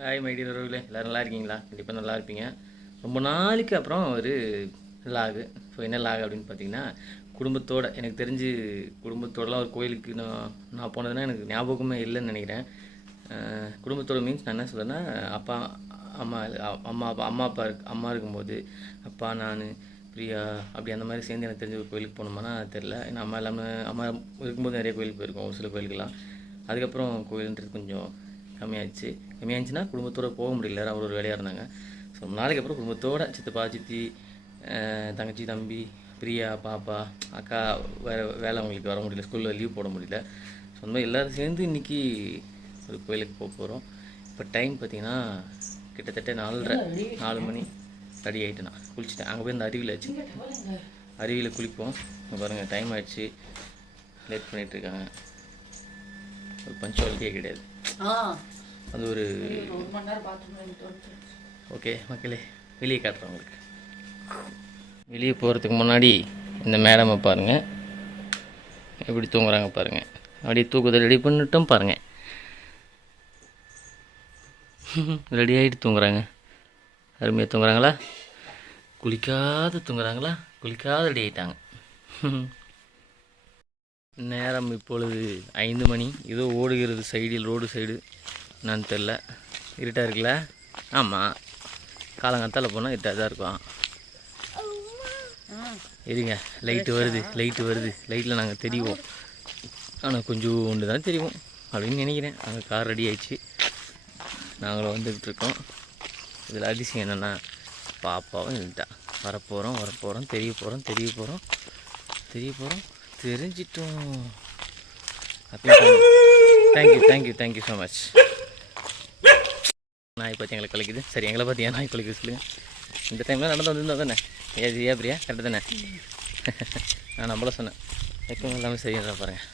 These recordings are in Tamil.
ஹாய் மைடி உறவுகளே எல்லோரும் நல்லா இருக்கீங்களா? கண்டிப்பாக நல்லா இருப்பீங்க. ரொம்ப நாளைக்கு அப்புறம் ஒரு லாகு ஸோ என்ன லாகு அப்படின்னு பார்த்தீங்கன்னா குடும்பத்தோட எனக்கு தெரிஞ்சு குடும்பத்தோடலாம் ஒரு கோயிலுக்கு நான் நான் போனதுன்னா எனக்கு ஞாபகமே இல்லைன்னு நினைக்கிறேன். குடும்பத்தோட மீன்ஸ் நான் என்ன சொல்கிறேன்னா அப்பா அம்மா அம்மா அப்பா அம்மா அப்பா இருக்கு அம்மா இருக்கும்போது அப்பா நான் பிரியா அப்படி அந்த மாதிரி சேர்ந்து எனக்கு தெரிஞ்ச ஒரு கோயிலுக்கு போகணுமானா தெரில ஏன்னா அம்மா இல்லாமல் அம்மா இருக்கும்போது நிறைய கோயிலுக்கு போயிருக்கோம் ஒரு சில கோயிலுக்கெல்லாம். அதுக்கப்புறம் கோயிலுன்றது கொஞ்சம் கம்மியாச்சு கம்மியாச்சுன்னா குடும்பத்தோட போக முடியல. அவர் ஒரு வேலையாக இருந்தாங்க. ஸோ நாளைக்கு அப்புறம் குடும்பத்தோட சித்தப்பா சித்தி தங்கச்சி தம்பி பிரியா பாப்பா அக்கா வேறு வேலை அவங்களுக்கு வர முடியல. ஸ்கூலில் லீவ் போட முடியல. ஸோ அந்த மாதிரி எல்லோரும் சேர்ந்து இன்றைக்கி ஒரு கோயிலுக்கு போக போகிறோம் இப்போ டைம் பார்த்தீங்கன்னா கிட்டத்தட்ட நாலரை நாலு மணி ரெடி ஆகிட்டு நான். குளிச்சிட்டேன். அங்கே போய் இந்த அருவியில் ஆச்சு அருவியில் குளிப்போம். இங்க பாருங்க டைம் ஆயிடுச்சு. லேட் பண்ணிட்டு இருக்காங்க. ஒரு பஞ்சுவாலிட்டியே கிடையாது. அது ஒரு ஓகே மக்களே வெளியே காட்டுறேன் உங்களுக்கு. வெளியே போகிறதுக்கு முன்னாடி இந்த மேடமை பாருங்கள் எப்படி தூங்குறாங்க பாருங்கள் அப்படியே தூக்கத்தை ரெடி பண்ணிட்டும் பாருங்கள் ரெடி ஆகிட்டு தூங்குறாங்க. அருமையாக தூங்குறாங்களா? குளிக்காத தூங்குறாங்களா? குளிக்காத ரெடி ஆகிட்டாங்க நேரம் இப்பொழுது ஐந்து மணி. ஏதோ ஓடுகிறது சைடில் ரோடு சைடு. என்னன்னு தெரில இருட்டாக இருக்குல்ல? ஆமாம் காலங்காத்தால் போனால் இருட்டாக தான் இருக்கும். இருங்க. லைட்டு வருது லைட்டு வருது. லைட்டில் நாங்கள் தெரிவோம். ஆனால் கொஞ்சம் ஒன்று தான் தெரியும் அப்படின்னு நினைக்கிறேன். அங்கே கார் ரெடி ஆயிடுச்சு. நாங்களும் வந்துக்கிட்டு இருக்கோம். இதில் அதிசயம் என்னென்னா பாப்பாவும் இல்லைட்டா வரப்போகிறோம் வரப்போகிறோம் தெரிய போகிறோம் தெரிய போகிறோம் தெரிய போகிறோம் தெரிஞ்சிட்டோம். Thank you thank you thank you so much நாய் பற்றி எங்களை குலைக்குது. சரி எங்களை பற்றி ஏன் நாய் குலைக்குது சொல்லுங்கள் இந்த டைமில் நடந்து வந்திருந்தா தானே? ஏ ஏ பிரியா? கரெக்டு தானே? நான் நம்மள சொன்னேன். எப்பவும் எல்லாமே சரிங்கிறா பாருங்கள்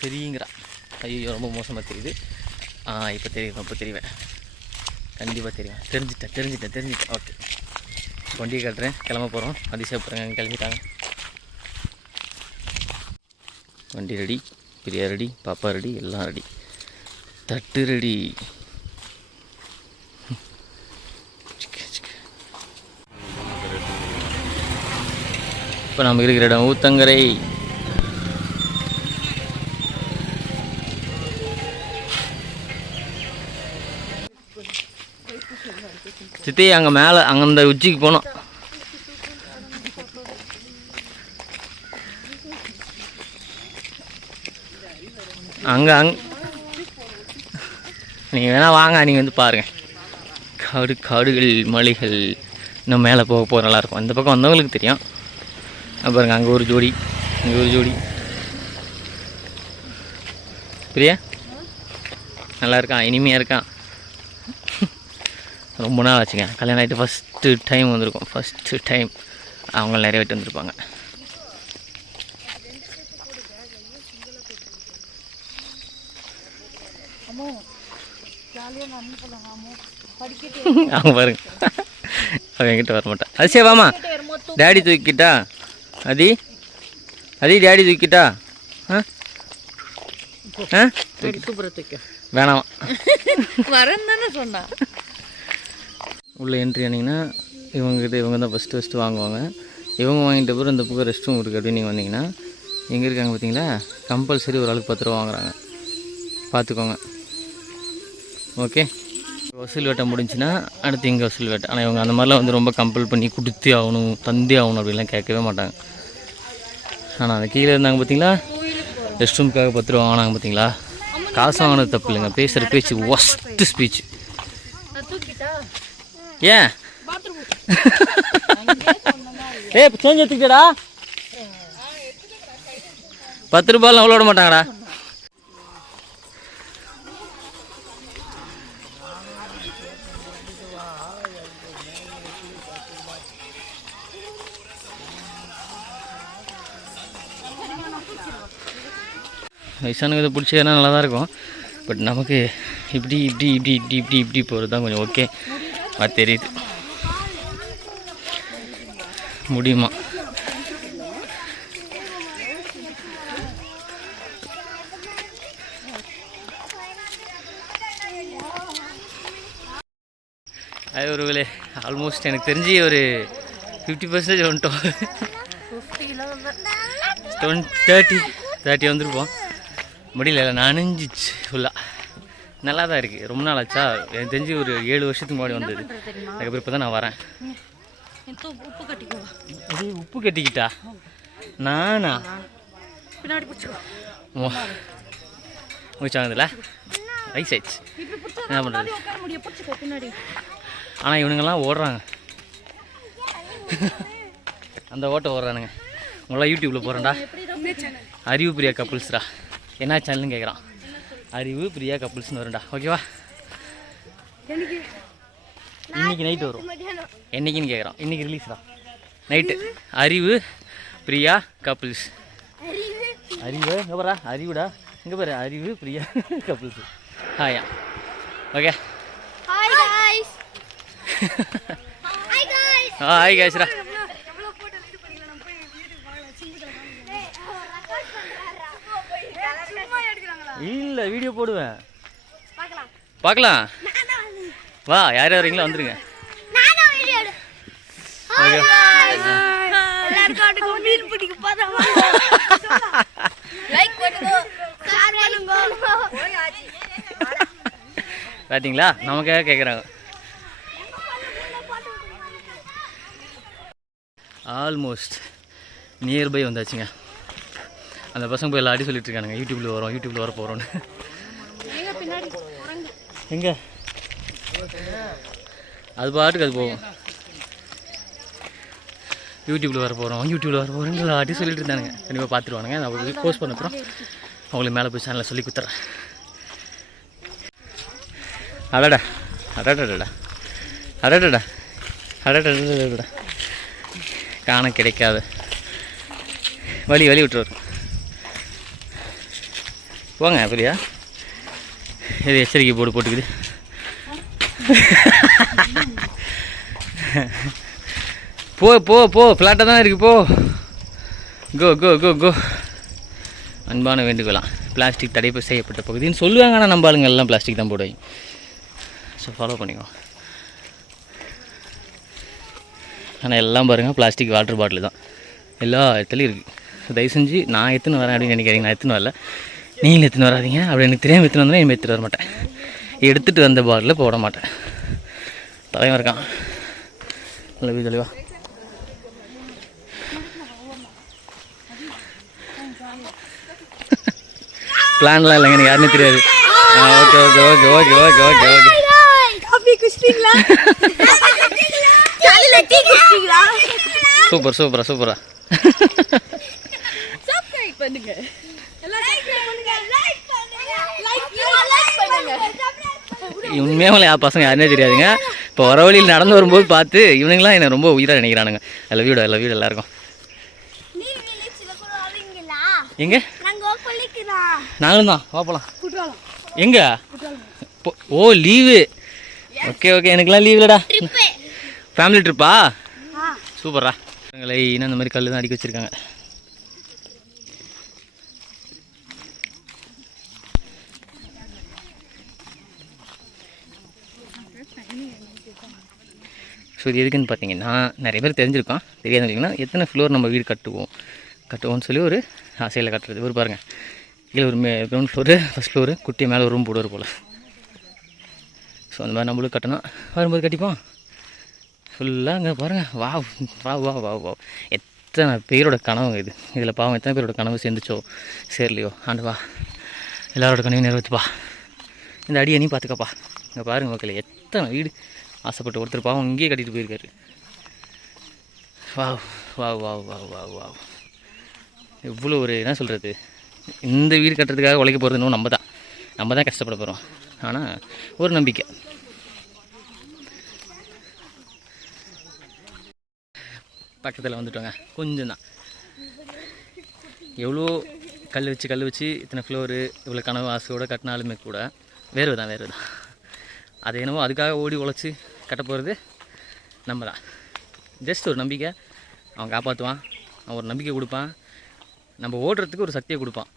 சரிங்கிறா. ஐயோ ரொம்ப மோசமாக தெரியுது. ஆ இப்போ தெரியும் இப்போ தெரிவேன். கண்டிப்பாக தெரியும் தெரிஞ்சிட்டேன் தெரிஞ்சிட்டேன் தெரிஞ்சிட்டேன். ஓகே வண்டியை கட்டுறேன் கிளம்ப போகிறோம் அதிசய அங்கே கிளம்பிட்டாங்க. வண்டி ரெடி பிரியா ரெடி பாப்பா ரெடி எல்லாம் ரெடி. தட்டு ரெடி. இப்போ நம்ம இருக்கிற இடம் ஊத்தங்கரை. சித்தி அங்கே மேலே அங்கே அந்த உச்சிக்கு போனோம் அங்கே அங் நீங்கள் வேணால் வாங்க நீங்கள் வந்து பாருங்கள் காடு காடுகள் மலைகள் இன்னும் மேலே போக போக நல்லாயிருக்கும் இந்த பக்கம் வந்தவங்களுக்கு தெரியும். பாருங்க அங்கே ஒரு ஜோடி இங்கே ஒரு ஜோடி. பிரியா? நல்லா இருக்கான் இனிமையாக இருக்கான். ரொம்ப நாள் ஆச்சுங்க. கல்யாணம் ஆகிட்டு ஃபஸ்ட்டு டைம் வந்திருக்கும். ஃபஸ்ட்டு டைம் அவங்க நிறைய பேர் வந்திருப்பாங்க. அவங்க பாருங்க. அவன் என்கிட்ட வர மாட்டான் அதிசய வாமா டேடி தூக்கிட்டா? அதி? அதி டேடி தூக்கிட்டா? ஆ? ஆ? வேணாம். வரேன்னு தானே சொன்னான். உள்ள என்ட்ரி ஆனீங்கன்னா இவங்ககிட்ட இவங்க தான் ஃபஸ்ட்டு ஃபஸ்ட்டு வாங்குவாங்க. இவங்க வாங்கிட்ட பிறகு இந்த பக்கம் ரெஸ்ட் ரூம் இருக்குது அப்படின்னு நீங்கள் வந்தீங்கன்னா எங்கே இருக்காங்க பார்த்தீங்களா கம்பல்சரி ஒரு ஆளுக்கு பத்து ரூபா வாங்குறாங்க. பார்த்துக்கோங்க ஓகே. வசூல் வேட்டை முடிஞ்சுன்னா அடுத்து இங்கே வசூல் வேட்டை? ஆனால் இவங்க அந்த மாதிரிலாம் வந்து ரொம்ப கம்பல் பண்ணி கொடுத்து ஆகணும் தந்தே ஆகணும் அப்படிலாம் கேட்கவே மாட்டாங்க. ஆனால் அந்த கீழே இருந்தாங்க பார்த்தீங்களா ரெஸ்ட் ரூமுக்காக பத்து ரூபா வாங்கினாங்க பார்த்தீங்களா காசு வாங்கினது தப்பு இல்லைங்க. பேசுகிற பேச்சு ஒஸ்ட்டு ஸ்பீச் ஏன்? ஏ சேஞ்ச் எடுத்துக்கிட்டடா பத்து ரூபாயெலாம் அவ்வளோ விட மாட்டாங்கடா. வயசானவங்க இதை பிடிச்சதுனா நல்லா தான் இருக்கும். பட் நமக்கு இப்படி இப்படி இப்படி இப்படி இப்படி இப்படி போகிறது தான் கொஞ்சம் ஓகே அது தெரியுது. முடியுமா? அது ஒரு ஆல்மோஸ்ட் எனக்கு தெரிஞ்சு ஒரு ஃபிஃப்டி பர்சன்டேஜ் வந்துட்டோம். தேர்ட்டி தேர்ட்டி வந்திருப்போம். முடியல நனைஞ்சிச்சு ஃபுல்லாக நல்லா தான் இருக்குது ரொம்ப நாள் ஆச்சா? எனக்கு தெரிஞ்சு ஒரு ஏழு வருஷத்துக்கு முன்னாடி வந்தது. அதுக்கப்புறம் இப்போ தான் நான் வரேன். உப்பு கட்டிக்கோவா இது உப்பு கட்டிக்கிட்டா? நானா? பின்னாடி முடிச்சாங்கதுல இப்படி பிடிச்சா என்ன பண்ணுறது ஆனால் இவனுங்கெல்லாம் ஓடுறாங்க. அந்த ஓட்ட ஓடுறானுங்க. உங்களாம் யூடியூப்பில் போகிறேன்டா அறிவு பிரியா கப்புள்ஸ்டா என்ன சேனல்னு கேட்குறான் அறிவு பிரியா கப்புள்ஸ்னு வரும்டா. ஓகேவா இன்னைக்கு நைட்டு வரும். என்னைக்குன்னு கேட்குறான் இன்னைக்கு ரிலீஸ் தான். நைட்டு அறிவு? பிரியா கப்புள்ஸ் அறிவு இங்கே பாரா அறிவுடா. இங்கே பாரு அறிவு பிரியா கப்புள்ஸ் ஹாயா ஓகே. ஹாய் கேஷ்ரா இல்லை வீடியோ போடுவேன். பார்க்கலாம். வா யார் யார் வரீங்களோ வந்துருங்க. ஓகே. மீன் பிடிக்க போறோம் லைக் பண்ணுங்க. ஷேர் பண்ணுங்க. பார்த்தீங்களா நமக்காக கேட்குறாங்க ஆல்மோஸ்ட் நியர்பை வந்தாச்சுங்க. அந்த பசங்க போய் எல்லாம் அடி சொல்லிட்டு இருக்கானுங்க. யூடியூப்பில் வரோம் யூடியூப்பில் வர போகிறோன்னு எங்க? அது பாட்டுக்கு அது போகும். யூடியூப்பில் வர போகிறோம் யூடியூப்பில் வர போகிறோம் அடி சொல்லிட்டு இருந்தானுங்க. கண்டிப்பாக பார்த்துருவானுங்க நான் போஸ்ட் பண்ண அப்புறம் அவங்களுக்கு மேலே போய் சேனலில் சொல்லி கொடுத்துறேன். அடடா அடடடா அடடடா அடடடா காண கிடைக்காது. வழி வழி விட்டுருவார். போங்க அப்படியா? இது எச்சரிக்கை போர்டு போட்டுக்குது போ போ போ ஃப்ளாட்டாக தான் இருக்குது போ. கோ கோ கோ கோ அன்பான வேண்டுகோலாம் பிளாஸ்டிக் தடை செய்யப்பட்ட பகுதின்னு சொல்லுவாங்க ஆனால் நம்ம ஆளுங்க எல்லாம் பிளாஸ்டிக் தான் போடுவாங்க. ஸோ ஃபாலோ பண்ணிக்கோ. ஆனால் எல்லாம் பாருங்கள் பிளாஸ்டிக் வாட்டர் பாட்டில் தான். எல்லா இடத்துலையும் இருக்குது தயவு செஞ்சு நான் எத்தனை வரேன் அப்படின்னு நினைக்கிறீங்க நான் எத்தனை வரல. நீங்களும் எடுத்துன்னு வராதீங்க. அப்படி எனக்கு தெரியாமல் எடுத்துன்னு வந்தாலும் இனிமேல் எடுத்துகிட்டு வர மாட்டேன் எடுத்துகிட்டு வந்த பாட்டில் போட மாட்டேன். தலைவன் இருக்கான். தலைவி. தலைவா பிளான்லாம் இல்லைங்க எனக்கு யாருமே தெரியாது. Okay okay okay okay okay okay okay super சூப்பரா சூப்பரா. பண்ணுங்க. உண்மையாக யார் பசங்க யாருனே தெரியாதுங்க. இப்போ வர வழியில் நடந்து வரும்போது பார்த்து இவனுங்களாம் என்னை ரொம்ப உயிராக நினைக்கிறானுங்க. அதில் வீடு அதில் வீடு எல்லாருக்கும். எங்கே? நாங்களும் தான். வாப்பலாம் குற்றாலம் எங்கே? ஓ லீவு ஓகே ஓகே எனக்குலாம் லீவ் இல்லைடா. ஃபேமிலி ட்ரிப்பா ஆ? சூப்பரா இன்னும் இந்த மாதிரி கல் தான் அடிக்க வச்சுருக்காங்க. ஸோ இது எதுக்குன்னு பார்த்தீங்கன்னா நிறைய பேர் தெரிஞ்சிருக்கோம். தெரியாதுங்கன்னா எத்தனை ஃப்ளோர் நம்ம வீடு கட்டுவோம்? கட்டுவோம்னு சொல்லி ஒரு ஆசையில் கட்டுறது. ஒரு பாருங்கள் கீழே ஒரு மே கிரவுண்ட் ஃப்ளோரு ஃபஸ்ட் ஃப்ளோரு குட்டி மேலே ஒரு ரூம் போடுவார் போல். ஸோ அந்த மாதிரி நம்மளும் கட்டணும். வரும்போது கட்டிப்போம். ஃபுல்லாக அங்கே பாருங்கள் வா வா வா வா வா எத்தனை பேரோட கனவு இது. இதில் பாவம் எத்தனை பேரோட கனவு சேர்ந்துச்சோ? சேரலையோ. ஆண்டவா எல்லாரோட கனவையும் நிறைவேற்றுப்பா இந்த அடியை நீ பார்த்துக்கப்பா இங்கே பாருங்கள் மக்கள் எத்தனை வீடு ஆசைப்பட்டு ஒருத்தர் பாவம் இங்கேயே கட்டிட்டு போயிருக்காரு. வா வா வா வா வா வா எவ்வளோ ஒரு என்ன சொல்கிறது இந்த வீடு கட்டுறதுக்காக உழைக்க போகிறது இன்னும் நம்ம தான். நம்ம தான் கஷ்டப்பட போகிறோம் ஆனால் ஒரு நம்பிக்கை. பக்கத்தில் வந்துட்டோங்க. கொஞ்சம் தான். எவ்வளோ கல் வச்சு கல் வச்சு இத்தனை ஃப்ளோரு இவ்வளோ கனவு ஆசையோடு கட்டினாலுமே கூட வேர்வை தான் வேர்வை தான். அது என்னவோ அதுக்காக ஓடி உழைச்சி கட்ட போகிறது நம்ம தான் ஜஸ்ட் ஒரு நம்பிக்கை. அவன் காப்பாற்றுவான். அவன் ஒரு நம்பிக்கை கொடுப்பான். நம்ம ஓடுறதுக்கு ஒரு சக்தியை கொடுப்பான்.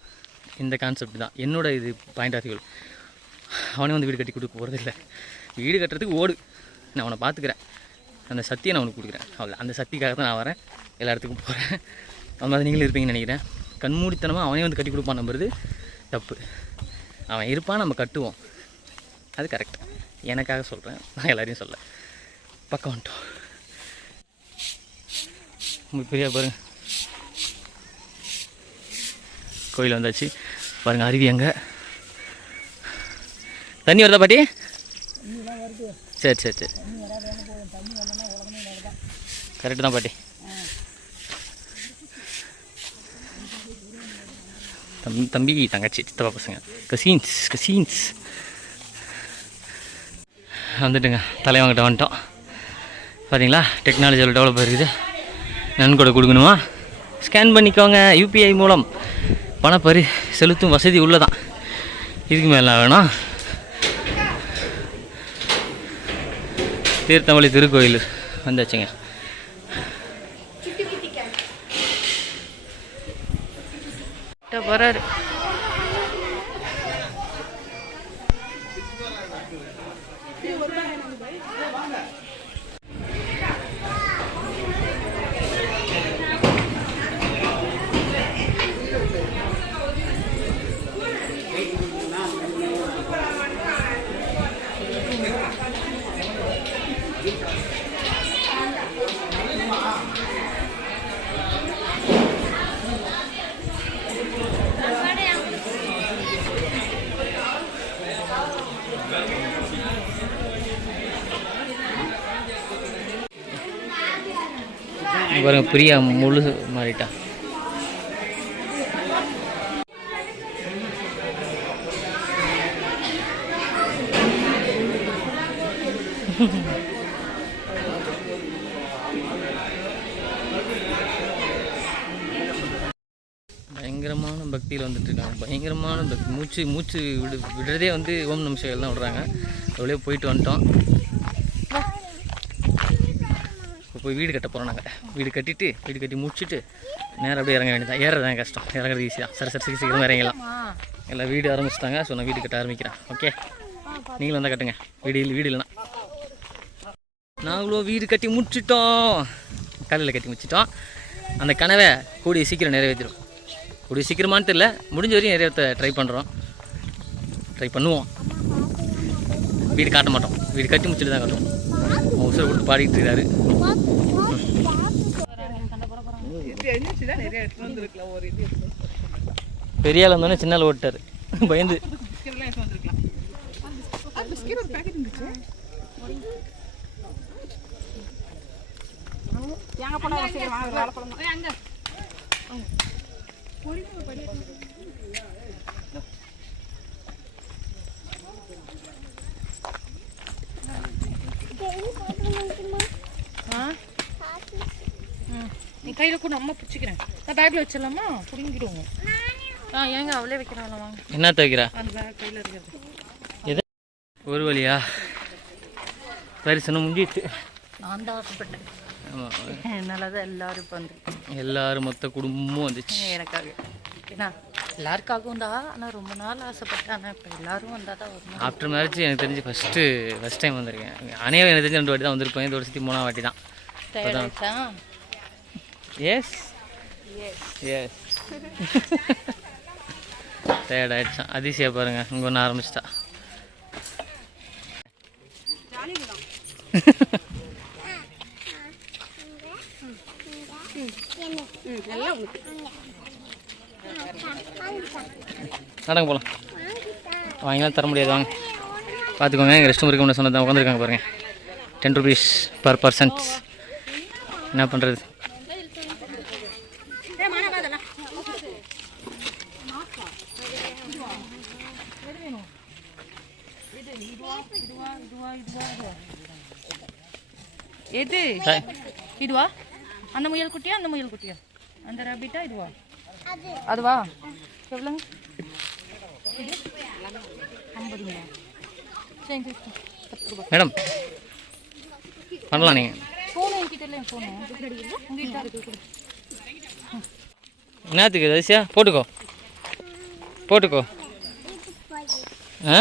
இந்த கான்செப்ட் தான். என்னோட இது பாயிண்ட் ஆஃப் வியூ அவனே வந்து வீடு கட்டி கொடுக்க போகிறது இல்லை வீடு கட்டுறதுக்கு ஓடு. நான் அவனை பார்த்துக்கிறேன். அந்த சக்தியை நான் உனக்கு கொடுக்குறேன். அவ்வளோ அந்த சக்திக்காக தான் நான் வரேன். எல்லா இடத்துக்கும் போகிறேன் அந்த மாதிரி நீங்களும் இருப்பீங்கன்னு நினைக்கிறேன். கண்மூடித்தனமாக அவனே வந்து கட்டி கொடுப்பான் நம்புறது தப்பு. அவன் இருப்பான் நம்ம கட்டுவோம். அது கரெக்ட் எனக்காக சொல்கிறேன் நான் எல்லோரையும் சொல்ல பக்கம் வந்துட்டோம். உங்களுக்கு பெரிய பாருங்க. கோயில் வந்தாச்சு. பாருங்க அருவி அங்கே. தண்ணி வருதா பாட்டி? சரி சரி சரி. கரெக்டு தான் பாட்டி. தம்பி தம்பி தங்கச்சி சித்தப்பா பசங்க. கசீன்ஸ் கசீன்ஸ் வந்துட்டுங்க தலைவங்கிட்ட வந்துட்டோம். பார்த்தீங்களா டெக்னாலஜி எவ்வளோ டெவலப் இருக்குது நன்கொடை கொடுக்கணுமா? ஸ்கேன் பண்ணிக்கோங்க யூபிஐ மூலம். பணப்பரி செலுத்தும் வசதி உள்ளதான். இதுக்கு மேலே வேணும்? தீர்த்தமலை திருக்கோயில் வந்தாச்சுங்க. போறாரு. பாருங்க பிரியா முழு மாறிட்டா. பயங்கரமான பக்தியில் வந்துட்டு இருக்காங்க. பயங்கரமான பக்தி மூச்சு மூச்சு விடு விடுறதே வந்து ஓம் நம தான் விடுறாங்க. அப்படியே போயிட்டு வந்துட்டோம் இப்போ போய் வீடு கட்ட போகிறோம் நாங்கள் வீடு கட்டிட்டு வீடு கட்டி முடிச்சுட்டு நேரம் அப்படியே இறங்க வேண்டியதான் ஏறதான் கஷ்டம். இறங்குறது ஈஸி தான். சரி சரி சரி சீக்கிரம் இறங்கலாம் எல்லாம் வீடு ஆரம்பிச்சிட்டாங்க. ஸோ நான் வீடு கட்ட ஆரம்பிக்கிறேன். ஓகே நீங்களும் வந்தால் கட்டுங்க. வீடு இல்லை வீடு இல்லைனா நாங்களும் வீடு கட்டி முடிச்சிட்டோம். காலையில் கட்டி முடிச்சிட்டோம். அந்த கனவை கூடிய சீக்கிரம் நிறைவேற்றிடும் கூடிய சீக்கிரமானு தெரில முடிஞ்ச வரையும் நிறைவேற்ற ட்ரை பண்ணுறோம் ட்ரை பண்ணுவோம். வீடு காட்ட மாட்டோம். வீடு கட்டி முடிச்சுட்டு தான் காட்டுவோம். அவன் கொடுத்து பாடிட்டு இருக்காரு. பெரிய ஆள் வந்தோடனே சின்ன ஆள் ஓட்டாரு பயந்து. ஆ நீ கையில் கூட அம்மா பிடிச்சிக்கிறேன். நான் பேக்கில் வச்சிடலாமா? பிடுங்கிடுவோங்க ஆ ஏங்க அவளே வைக்கிறாங்களா வாங்க. என்ன துவைக்கிறா அந்த பேக் கையில் இருக்கிறது. எது? ஒரு வழியா? தரிசனம் முடிஞ்சிட்டு நான் தான் ஆசைப்பட்டேன். என்னால் தான் எல்லாரும் இப்போ வந்து. எல்லாரும் மொத்த குடும்பமும் வந்துச்சு. எனக்காக. ஏன்னா எல்லாருக்காகவும் தான் ஆனால் ரொம்ப நாள் ஆசைப்பட்டேன். ஆனால் இப்போ எல்லாரும் வந்தால் தான் வரணும் ஆஃப்டர் மேரேஜ் எனக்கு தெரிஞ்சு ஃபஸ்ட்டு ஃபஸ்ட் டைம் வந்திருக்கேன். அனைவரும் எனக்கு தெரிஞ்சு ரெண்டு வாட்டி தான் வந்திருப்பேன் இந்த வருஷத்தி மூணாம் வாட்டி தான். எஸ் எஸ் டயர்ட் ஆயிடுச்சான். அதிசயா பாருங்க. இங்கே ஒன்று ஆரம்பிச்சிட்டா. நடங்க போகலாம் வாங்கிலாம் தர முடியாது. வாங்க. பார்த்துக்கோங்க எங்கள் ரெஸ்ட் ரூம் இருக்க சொன்னதான் உட்காந்துருக்காங்க பாருங்க. டென் ருபீஸ் பர் பர்சன்ட் என்ன பண்ணுறது எது இதுவா? அந்த முயல் குட்டியா அந்த முயல் குட்டியா அந்த ரேபிட்டா இதுவா? அதுவா? எவ்வளோங்க இது? ஐம்பதுங்களா சரி மேடம் பண்ணலாம் நீங்கள் ஃபோனு என்கிட்ட இல்லை என் ஃபோனு உங்ககிட்ட இருக்கு கொடு. என்னத்துக்கு அதிசயா போட்டுக்கோ. போட்டுக்கோ. ஆ?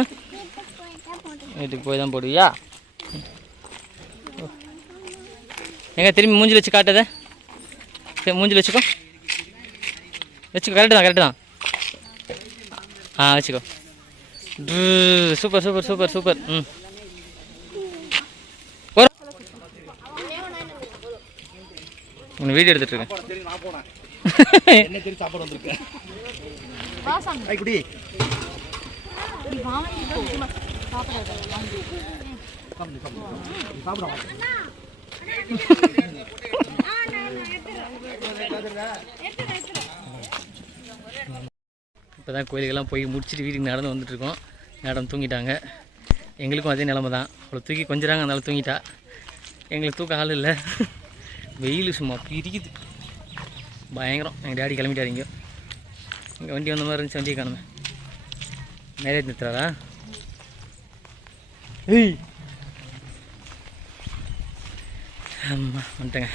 வீட்டுக்கு போய் தான் போடுவியா? எங்க திரும்பி மூஞ்சில் வச்சு காட்டுத சரி மூஞ்சில் வச்சுக்கோ. வச்சுக்கோ கரெக்டு தான் கரெக்டு தான். ஆ வச்சுக்கோ. சூப்பர் சூப்பர் சூப்பர் சூப்பர் ம். ஒரு உன்னை வீடியோ எடுத்துட்டு இருக்கேன். இப்போ தான் கோயிலுக்கெல்லாம் போய் முடிச்சுட்டு வீட்டுக்கு நடந்து வந்துட்டுருக்கோம். மேடம் தூங்கிட்டாங்க. எங்களுக்கும் அதே நிலமை தான். அவளை தூக்கி கொஞ்சிறாங்க அதனால தூங்கிட்டா. எங்களுக்கு தூக்க ஆள் இல்லை. வெயில் சும்மா பிரிக்குது. பயங்கரம். எங்கள் டேடி கிளம்பிட்டா இங்கே. இங்கே வண்டி வந்த மாதிரி இருந்துச்சு வண்டியை காணுமே. மேரேஜ் நிறுத்துறாரா ஏய் ஆமாம் வந்துட்டேங்க